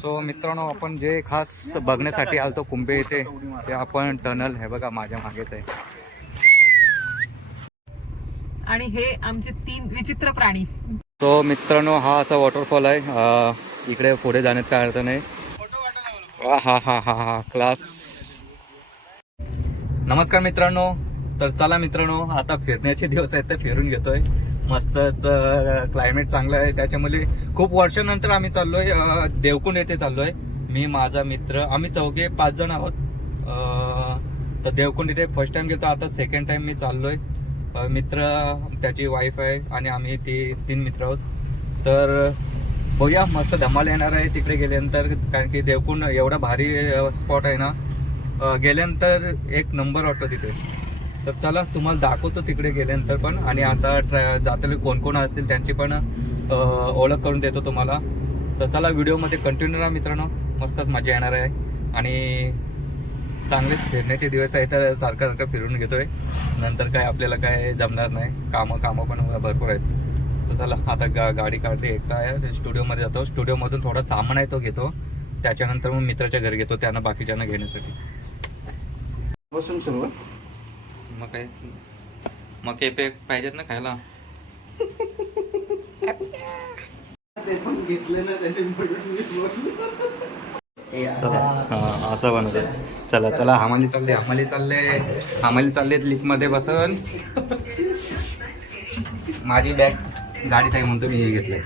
So मित्रांनो आपण जे खास बघण्यासाठी आलतो कुंभे येथे ते आपण टनल हे बघा माझ्या मागेच आहे आणि हे आमचे तीन विचित्र प्राणी. तो मित्रांनो हा असा वॉटरफॉल आहे. इकडे पुढे जाण्यात काय अर्थ नाही. हा हा हा हा हा क्लास नमस्कार मित्रांनो. तर चला मित्रांनो आता फिरण्याचे दिवस आहेत तर फिरून घेतोय. मस्तच क्लायमेट चांगलं आहे. त्याच्यामुळे खूप वर्षानंतर आम्ही चाललोय देवकुंड येथे चाललोय. मी माझा मित्र आम्ही चौघे पाच जण आहोत. तर देवकुंड इथे फर्स्ट टाइम गेलो आता सेकंड टाइम मी चाललोय. मित्र त्याची वाईफ आहे आणि आम्ही ती तीन मित्र आहोत. तर बघूया मस्त धमाल येणार आहे तिकडे गेल्यानंतर. कारण की देवकुंड एवढा भारी स्पॉट आहे ना. गेल्यानंतर एक नंबर वाटतो तिथे. तर चला तुम्हाला दाखवतो तिकडे गेल्यानंतर पण. आणि आता ट्रॅ जाताना कोण कोण असतील त्यांची पण ओळख करून देतो तुम्हाला. तर चला व्हिडिओमध्ये कंटिन्यू राहा मित्रांनो. मस्तच मजा येणार आहे. आणि चांगलेच फिरण्याचे दिवस आहे तर सारखं सारखं फिरून घेतोय. नंतर काय आपल्याला काय जमणार नाही. कामं कामं पण भरपूर आहेत. तर चला आता गा गाडी काढते एक काय स्टुडिओमध्ये जातो. स्टुडिओमधून थोडा सामान आहे तो घेतो. त्याच्यानंतर मग मित्राच्या घरी घेतो त्यांना बाकीच्यांना घेण्यासाठी. बसून सुरुवात मग काय मग केपे पाहिजेत ना खायला. हे असं. बनवत चला चला हमाली चालले हमाली चालले हमाली चालले लिफ्टमध्ये बसन माझी बॅग गाडीत आहे म्हणतो मी हे घेतलंय.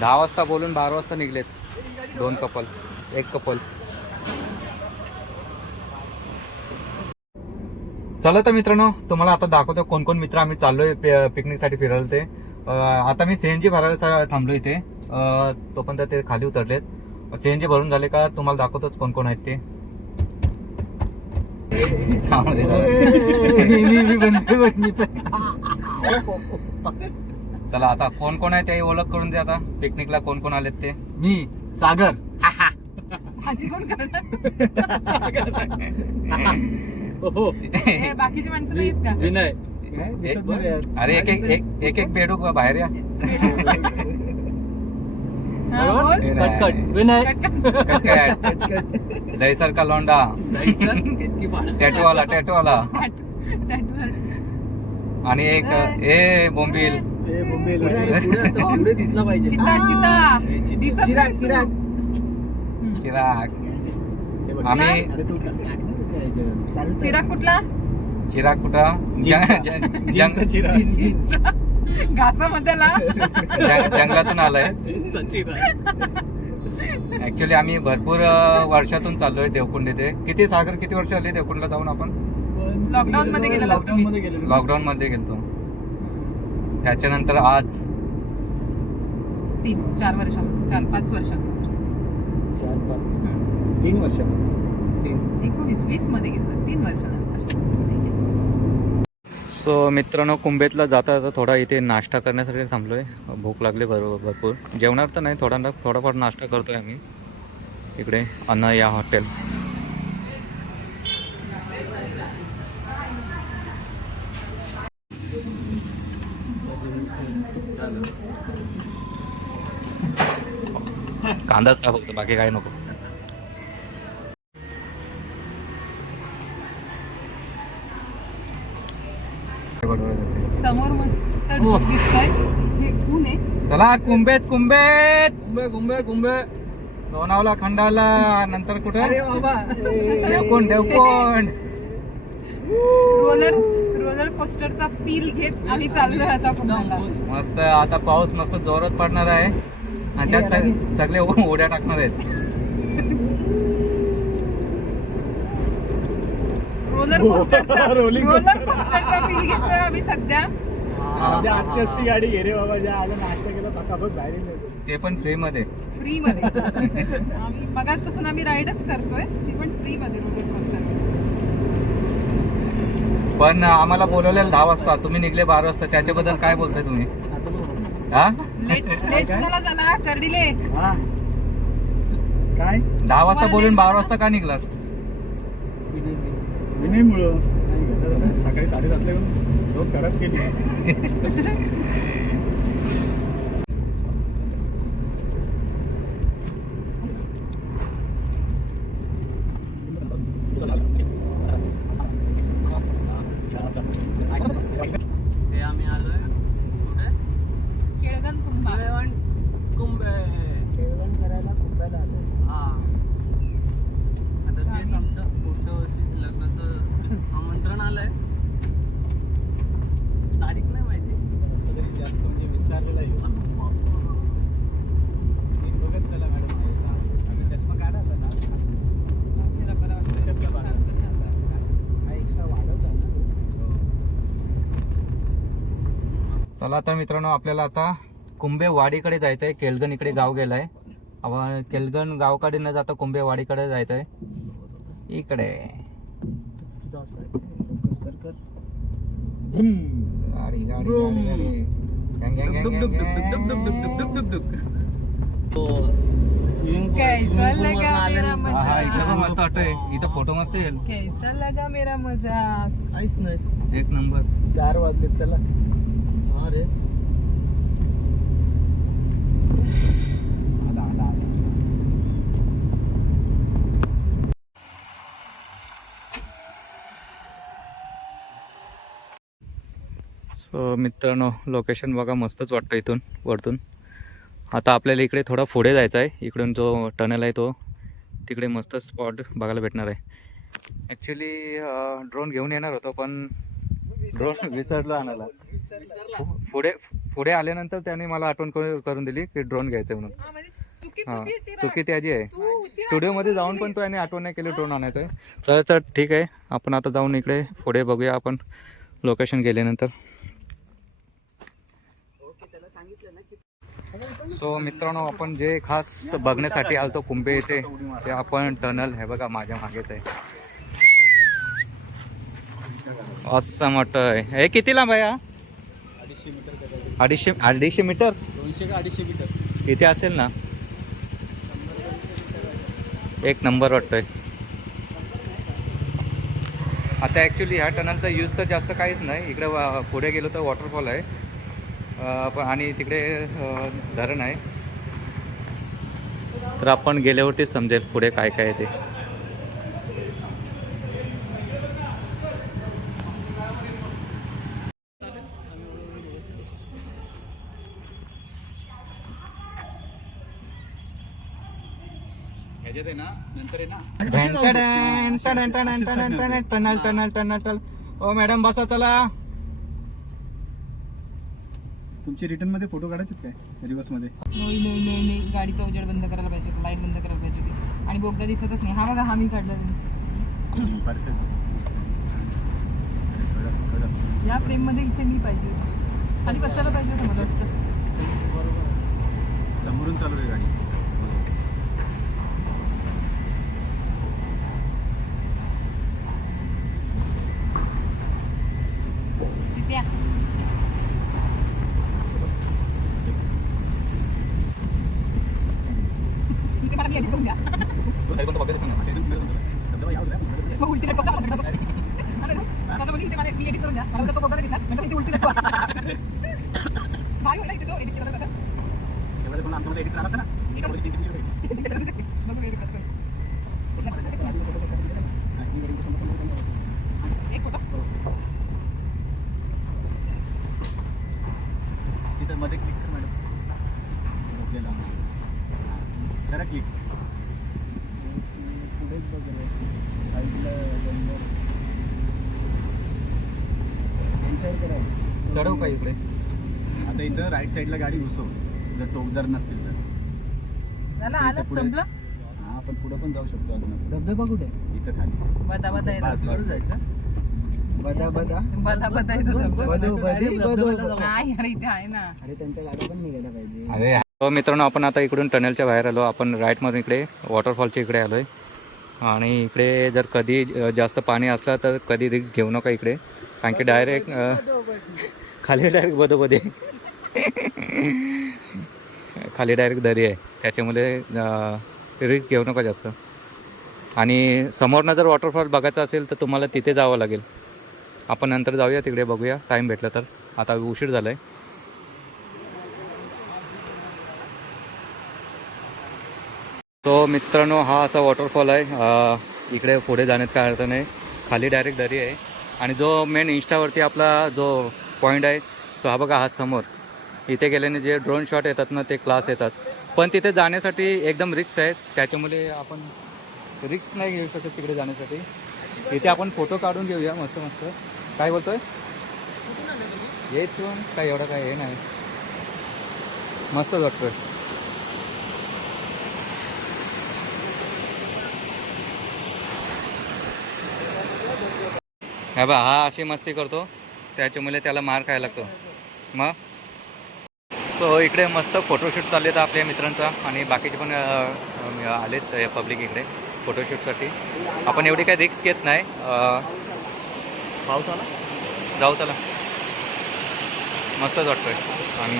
दहा वाजता बोलून बारा वाजता निघलेत दोन कपल एक कपल. चला तर मित्रांनो तुम्हाला आता दाखवतो कोण कोण मित्र आम्ही चाललोय पिकनिकसाठी फिरायला ते. आता मी सीएनजी भरायला थांबलो इथे. तोपर्यंत ते खाली उतरलेत. सीएनजी भरून झाले का तुम्हाला दाखवतोच कोण कोण आहेत ते. चला आता कोण कोण आहे ते ओळख करून दे आता. पिकनिकला कोण कोण आलेत ते. मी. सागर. भाजी कोण करणार? हे बाकीची माणसं नाहीत का? विनय. अरे एक एक एक एक एक बेडूक बाहेर या. हा, बोल. हे नाही. कट विनय कट कर. कट काय दहीसर? का लोंडा टॅटूवाला टॅटूवाला. टॅटू. आणि एक ए बोंबील. पुढे दिसला पाहिजे. चिता चिता. दिसत चिराग. चिराग. चिराग. हे. आम्ही. चिराग? कुठला चिराग कुठं? चिराग. जंगलातून आलाय. ऍक्च्युली आम्ही भरपूर वर्षातून चाललोय देवकुंड येथे किती सागर किती वर्ष आले देवकुंडला जाऊन आपण? लॉकडाऊन मध्ये गेलेला लॉकडाऊन. मध्ये गेलेलो. त्याच्यानंतर आज तीन चार वर्ष चार पाच वर्ष. चार पाच. तीन वर्ष तीन. एकोणीस वीसमध्ये गेलो तीन वर्षानंतर. ठीक आहे. सो मित्रांनो कुंभेतला जाता जाता थोडा इथे नाश्ता करण्यासाठी थांबलोय. भूक लागली बरोबर भरपूर. जेवणार तर नाही थोडा थोडाफार नाश्ता करतोय आम्ही. इकडे अन्न या हॉटेल. कांदाच का फक्त बाकी काय नको. समोर मस्त हो. ढग दिसतोय. हे ऊन आहे. चला कुंभेत कुंभेत. कुंभे कुंभे कुंभे. लोणावला खंडाला नंतर कुठे? अरे बाबा. देवकोंड रोलर. रोलर कोस्टरचा फील घेत आम्ही चाललोय आता कुणाला मस्त आता पाऊस मस्त जोरात पडणार आहे. आणि त्यात सग- सगळे उड्या टाकणार आहेत. रोलर कोस्टरचा Rolling रोलर कोस्टरचा फील घेतोय आम्ही सध्या. असती असती गाडी. घे रे बाबा ज्या आलं नाश्ता केला फटाफट बाहेर येतो ते पण फ्री मध्ये. फ्री मध्ये. आम्ही मगाचपासून आम्ही राईडच करतोय. ती पण फ्री मध्ये रोलर कोस्टर पण आम्हाला बोलवलेलं दहा वाजता. तुम्ही निघले बारा वाजता. त्याच्याबद्दल काय बोलताय तुम्ही? हा? लेट लेट कुणाला झाला. कर्डिले. हा. काय? दहा वाजता बोलून बारा वाजता का निघलास? विनयमुळं सकाळी साडेसातला येऊन रोड खराब केली. चला तर मित्रांनो आपल्याला आता कुंभेवाडीकडे जायचं आहे केलगण इकडे गाव गेलं आहे केलगण गावकडे न जाता कुंभेवाडीकडे जायचं आहे इकडे. गाडी गाडी इकडे मस्त वाटतंय. इथं फोटो मस्त येईल. कैसा लगा मेरा मजा ऐस एक नंबर. चार वाजले चला. हा सो मित्रांनो लोकेशन बघा मस्तच वाटतं इथून वरतून. आता आपल्याला इकडे थोडा पुढे जायचं आहे. इकडून जो टनल आहे तो तिकडे मस्त स्पॉट बघायला भेटणार आहे. ॲक्च्युली ड्रोन घेऊन येणार होतो पण ड्रोन विसरलो आणायला. पुढे पुढे आल्यानंतर त्याने मला आठवण करू- करून दिली की ड्रोन घ्यायचं म्हणून. हा, म्हणजे चुकी त्याची आहे. स्टुडिओमध्ये जाऊन पण तो याने आठवण नाही केली ड्रोन आणायचं आहे चल चल ठीक आहे. आपण आता जाऊन इकडे पुढे बघूया आपण लोकेशन गेल्यानंतर. सो मित्रांनो आपण जे खास बघण्यासाठी आलतो कुंभे येथे ते आपण टनल हे बघा माझ्या मागेच आहे. असं मोठं आहे. हे किती लांब आहे हा? अडीचशे मीटर अडीचशे अडीचशे मीटर? दोनशे का अडीचशे मीटर? किती असेल ना? एक नंबर वाटतोय. आता ॲक्च्युली ह्या टनलचा यूज तर जास्त काहीच नाही. इकडे पुढे गेलो तर वॉटरफॉल आहे. पण आणि तिकडे धरण आहे. तर आपण गेल्यावरतीच समजेल पुढे काय काय ते ह्याच्यात आहे ना नंतर आहे ना टनल टनल टनल टनल ओ मॅडम बसा चला. तुमची रिटर्नमध्ये फोटो काढायचे काय? रिवर्समध्ये? नाही नाही नाही नाही. गाडीचा उजेड बंद करायला पाहिजे होता. लाइट बंद करायला पाहिजे होती. आणि बोगदा दिसतच नाही. हा बघा हा मी काढला या फ्रेममध्ये इथे मी पाहिजे होती. खाली बसायला पाहिजे होतं मला वाटतं. समोरून चालू रे गाडी. tilapia. Hindi ka marami yan, itong ga. Dahil चढवू का इकडे? आता इथं राईट साईडला गाडी घुसव. जर टोकदार नसतील तर. झालं आलं पुढे. संपलं? हा आपण पुढे पण जाऊ शकतो अजून. धबधबा कुठे? इथं खाली. बदा बदा येतो. बाजूला. तिकडे जायचं? बदा बदा. बदा बदा येतो. बदो, बदो, बदो. नाही अरे इथे आहे ना. अरे त्यांच्या गाड्या पण निघायला पाहिजे. अरे हो मित्रांनो आपण आता इकडून टनेलच्या बाहेर आलो. आपण राईटमधून इकडे वॉटरफॉलच्या इकडे आलो आहे आणि इकडे जर कधी अ, जास्त पाणी असलं तर कधी रिक्स घेऊ नका इकडे. कारण की डायरेक्ट खाली डायरेक्ट बदोबदे खाली डायरेक्ट दरी आहे. त्याच्यामुळे रिस्क घेऊ नका जास्त. आणि समोरनं जर वॉटरफॉल बघायचा असेल तर तुम्हाला तिथे जावं लागेल. आपण नंतर जाऊया तिकडे बघूया. टाईम भेटला तर. आता उशीर झाला आहे तो मित्रांनो हा असा वॉटरफॉल आहे. इकडे पुढे जाण्यात काय अर्थ नाही खाली डायरेक्ट दरी आहे. आणि जो मेन इंस्टावरती आपला जो पॉईंट आहे. तो हा बघा हा समोर. इथे गेल्याने जे ड्रोन शॉट येतात ना ते क्लास येतात. पण तिथे जाण्यासाठी एकदम रिक्स आहेत. त्याच्यामुळे आपण रिक्स नाही घेऊ शकत तिकडे जाण्यासाठी. इथे आपण फोटो काढून घेऊया मस्त मस्त. काय बोलतोय? आहे ठेवून काय एवढं काय हे नाही. मस्त वाटतोय. हा बा हा अशी मस्ती करतो. त्याच्यामुळे त्याला मार खायला लागतो. मग? सो इकडे मस्त फोटोशूट चालले आहेत आपल्या मित्रांचा आणि बाकीचे पण आलेत पब्लिक इकडे फोटोशूटसाठी आपण एवढी काही रिक्स घेत नाही. पाऊस आला जाऊ चला मस्तच वाटतोय. आणि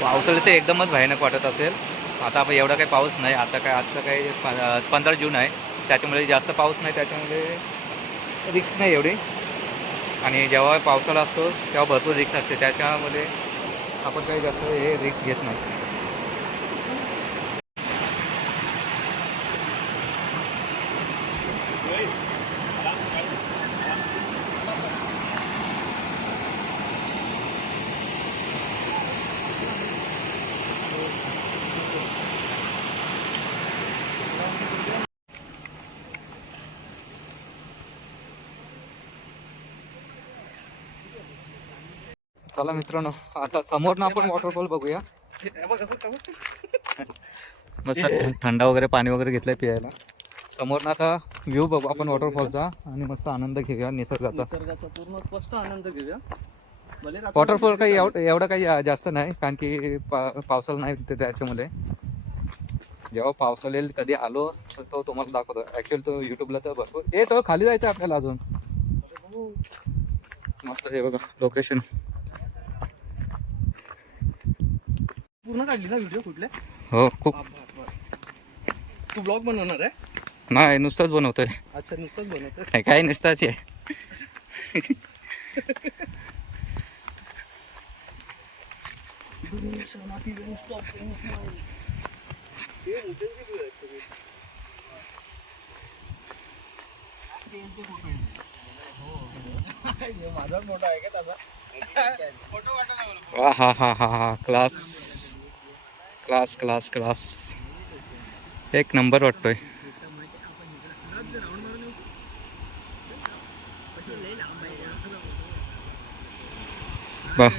पावसाळ्यात ते एकदमच भयानक वाटत असेल. आता आपण एवढा काही पाऊस नाही. आता काय आजचं काही पंधरा जून आहे. त्याच्यामुळे जास्त पाऊस नाही. त्याच्यामुळे रिक्स नाही एवढी. आणि जेव्हा पावसाळा असतो तेव्हा भरपूर रिक्स असते. त्याच्यामध्ये आपण काही जास्त हे रिक्स घेत नाही. चला मित्रांनो आता समोर ना आपण वॉटरफॉल बघूया. मस्त थंड वगैरे पाणी वगैरे घेतलंय पियायला. समोर ना आता व्ह्यू बघू आपण वॉटरफॉलचा आणि मस्त आनंद घेऊया निसर्गाचा. निसर्गाचा पूर्ण स्पष्ट आनंद घेऊया. भले रात्री वॉटरफॉल काही एवढं एवढं काही जास्त नाही कारण की पा पावसाला नाही ते त्याच्यामुळे. जेव्हा पावसाला येईल कधी आलो तर तो तुम्हाला दाखवतो. ॲक्च्युअली तो यूट्यूबला तर भरपूर ए तो खाली जायचं आपल्याला अजून. मस्त हे बघा लोकेशन पूर्ण काढली ना व्हिडिओ कुठले हो खूप. तू ब्लॉग बनवणार आहे? नाही नुसतंच बनवतोय. अच्छा नुसतंच बनवतोय? काय काय नुसताच आहे. माझा मोठा आहे का त्याचा? वा हा हा हा हा क्लास क्लास क्लास क्लास. एक नंबर वाटतोय.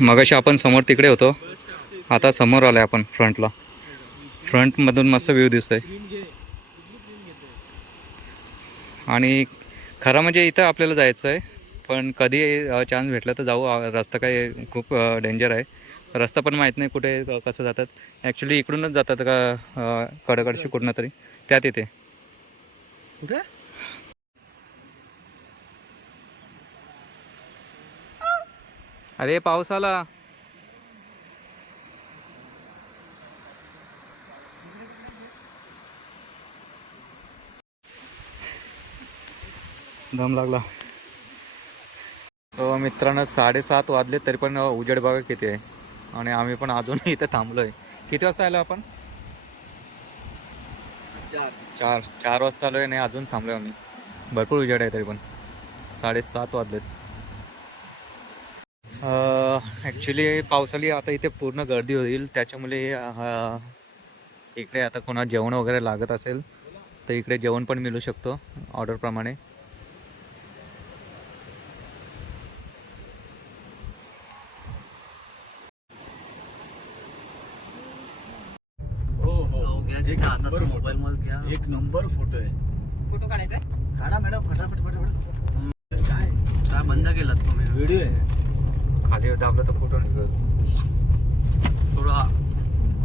मगाशी आपण समोर तिकडे होतो. आता समोर आलोय आपण फ्रंटला. फ्रंटमधून मस्त व्ह्यू दिसतोय. आणि खरं म्हणजे इथं आपल्याला जायचं आहे पण कधी चान्स भेटला तर जाऊ. रस्ता काही खूप डेंजर आहे. रस्ता पण माहीत नाही कुठे कसं जातात. ॲक्च्युली इकडूनच जातात का कडकडशी कुठनं तरी. त्यात येते. कुठे? अरे पाऊस आला. दम लागला. मित्रांनो साडेसात वाजले तरी पण उजेड बघा किती आहे. आणि आम्ही पण अजून इथे थांबलोय. किती वाजता आलो आपण? चार. चार. चार वाजता आलोय आणि अजून थांबलोय आम्ही. भरपूर उजेड आहे तरी पण. साडेसात वाजलेत. ॲक्च्युली पावसाळी आता इथे पूर्ण गर्दी होईल. त्याच्यामुळे इकडे आता कोणा जेवण वगैरे लागत असेल तर इकडे जेवण पण मिळू शकतो ऑर्डरप्रमाणे हो हो घ्या त्याच्या हातात मोबाईल मध्ये घ्या एक नंबर फोटो आहे फोटो काढायचा आहे काढा मॅडम फटाफट फटाफट काय काय बंद केलात तुम्ही व्हिडिओ आहे खाली दाबलं तर फोटो निघत थोडा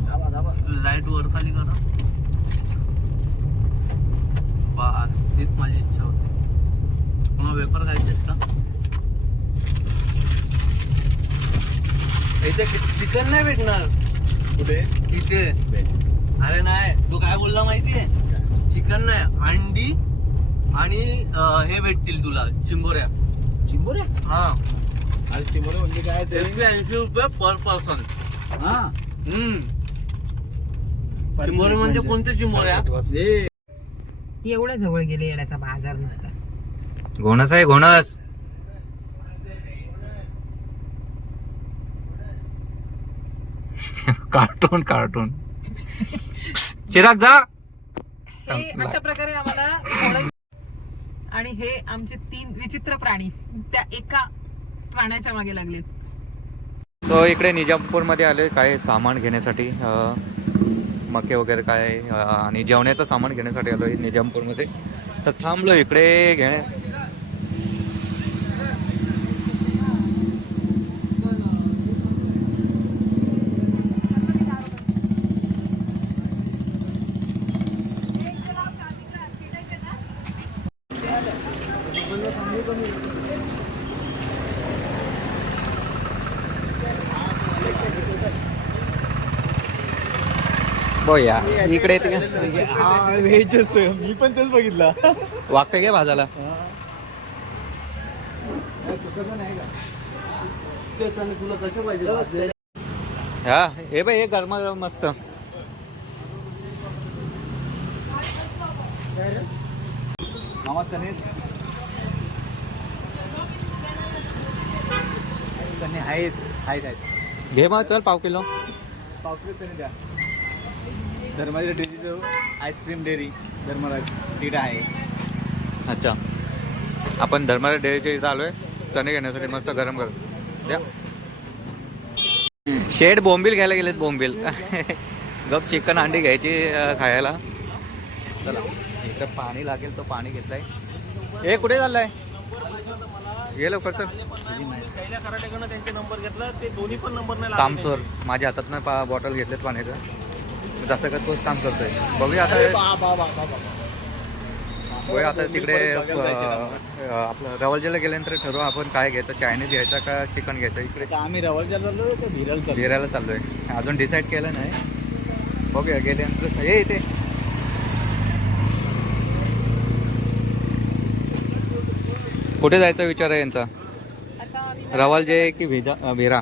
दाबा दाबा लाइट वर खाली करा बस तीच माझी इच्छा होती पुन्हा वेपर खायचे आहेत का? इथे चिकन नाही भेटणार. कुठे? इथे. अरे नाही तू काय बोलला माहितीये? चिकन नाही अंडी आणि हे भेटतील तुला चिंबोऱ्या. चिंबोऱ्या? हा. आज चिंबोरे म्हणजे काय ते? एकशे ऐंशी रुपये पर पर्सन हा. हम्म. चिमोरे म्हणजे कोणते चिमोऱ्या जे एवढ्या जवळ गेले येण्याचा बाजार नुसता. घोणस आहे घोणस. Cartoon cartoon. चिराग जा. हे अशा प्रकारे आम्हाला आणि हे आमचे तीन विचित्र प्राणी त्या एका प्राण्याच्या मागे लागलेत. तो इकडे निजामपूरमध्ये आले काय सामान घेण्यासाठी मके वगैरे काय आणि जेवणाचं सामान घेण्यासाठी आलो निजामपूरमध्ये. तर थांबलो इकडे घेण्या बोया इकडे येते का? हा व्हेजच मी पण तेच बघितला. वागते घे भाजाला? हा. हे बाई हे गरमा गरम मस्त. मामा चणे आहेत आहेत आहेत. घे मग चल पाव किलो. पावसाळे चणे द्या. धर्माजी डेअरीचं आईस्क्रीम डेअरी धर्मराज तिथं आहे. अच्छा. आपण धर्माला डेअरीच्या इथं आलोय. चणे घेण्यासाठी मस्त गरम गरम द्या. शेड बोंबील घ्यायला गेलेत बोंबील. गप चिकन अंडी घ्यायची खायला. चला. इथं पाणी लागेल तो पाणी घेतलाय. ए कुठे चाललाय? ये लवकर चल. कामचोर माझ्या हातात पा बॉटल घेतलेत पाण्याचं. जसं का तोच काम करतोय. बघूया आता बघूया आता तिकडे आपलं रवलजेला गेल्यानंतर ठरवू आपण काय घ्यायचं चायनीज घ्यायचं का चिकन घ्यायचं इकडे? आम्ही रवलच्या चाललो चाललोय. अजून डिसाईड केलं नाही. बघूया गेल्यानंतर ये इथे. कुठे जायचा विचार आहे यांचा? आम्ही रवालजे की भिजा भिरा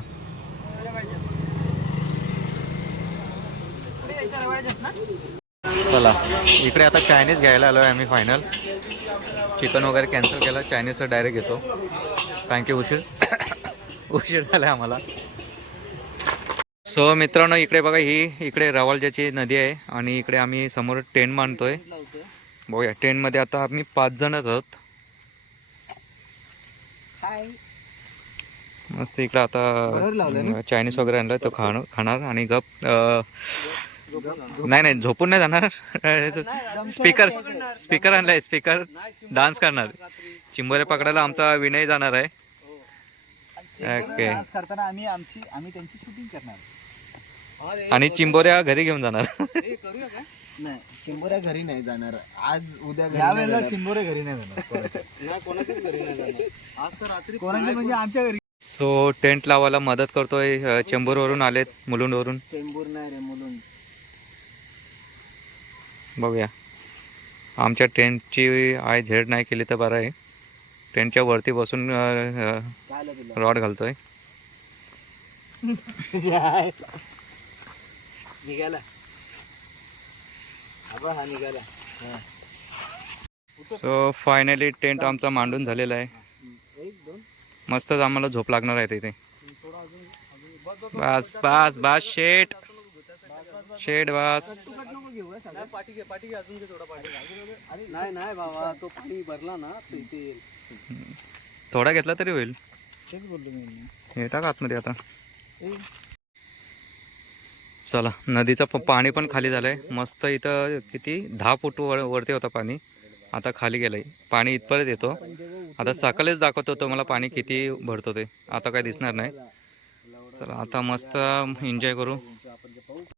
चला इकडे आता चायनीज घ्यायला आलो आहे आम्ही फायनल चिकन वगैरे कॅन्सल केलं चायनीजचं डायरेक्ट घेतो. कारण की उशीर. उशीर झाला आम्हाला. सो मित्रांनो इकडे बघा ही इकडे रवालजाची नदी आहे आणि इकडे आम्ही समोर टेंट मांडतोय बघूया टेंटमध्ये आता आम्ही पाच जणच आहोत. मस्त इकडे आता चायनीज वगैरे आणलाय तो खाण खाणार आणि गप नाही नाही झोपून नाही जाणार. स्पीकर स्पीकर आणलाय स्पीकर डान्स करणार. चिंबोरे पकडायला आमचा विनय जाणार आहे. ओके डान्स करताना आम्ही आमची आम्ही त्यांची शूटिंग करणार. आणि चिंबोऱ्या घरी घेऊन जाणार. नाही चिंबोऱ्या घरी नाही जाणार. आज उद्या घरी यावेळेला चिंबोऱ्या घरी नाही जाणार कोणाच्याच घरी नाही जाणार. आज तर रात्री कोणाच्या म्हणजे आमच्या घरी? सो टेंट लावायला मदत करतोय अं, चेंबूरवरून आलेत मुलुंडवरून. चेंबूर नाही रे म्हणून बघूया. आमच्या टेंटची आय झेड नाही केली तर बरं आहे. टेंटच्या वरती बसून रॉड घालतोय. निघाला आबा हा निघाला सो फायनली टेंट आमचा मांडून झालेला आहे मस्तच आम्हाला झोप लागणार आहे तिथे बस बस बस शेट शेट बस थोडा पाठी नाही नाही बाबा तो पाणी भरला ना तो इथे येईल थोडा घेतला तरी होईल तेच बोललो मी हे टाक आतमध्ये आता चला नदीचं प- पाणी पण खाली झालं आहे मस्त इथं किती? दहा फूट वर वरती होता पाणी. आता खाली गेलंय. पाणी इथपर्यंत येतो. आता सकाळीच दाखवतो मला पाणी किती भरतो ते. आता काय दिसणार नाही. चला आता मस्त एन्जॉय करू.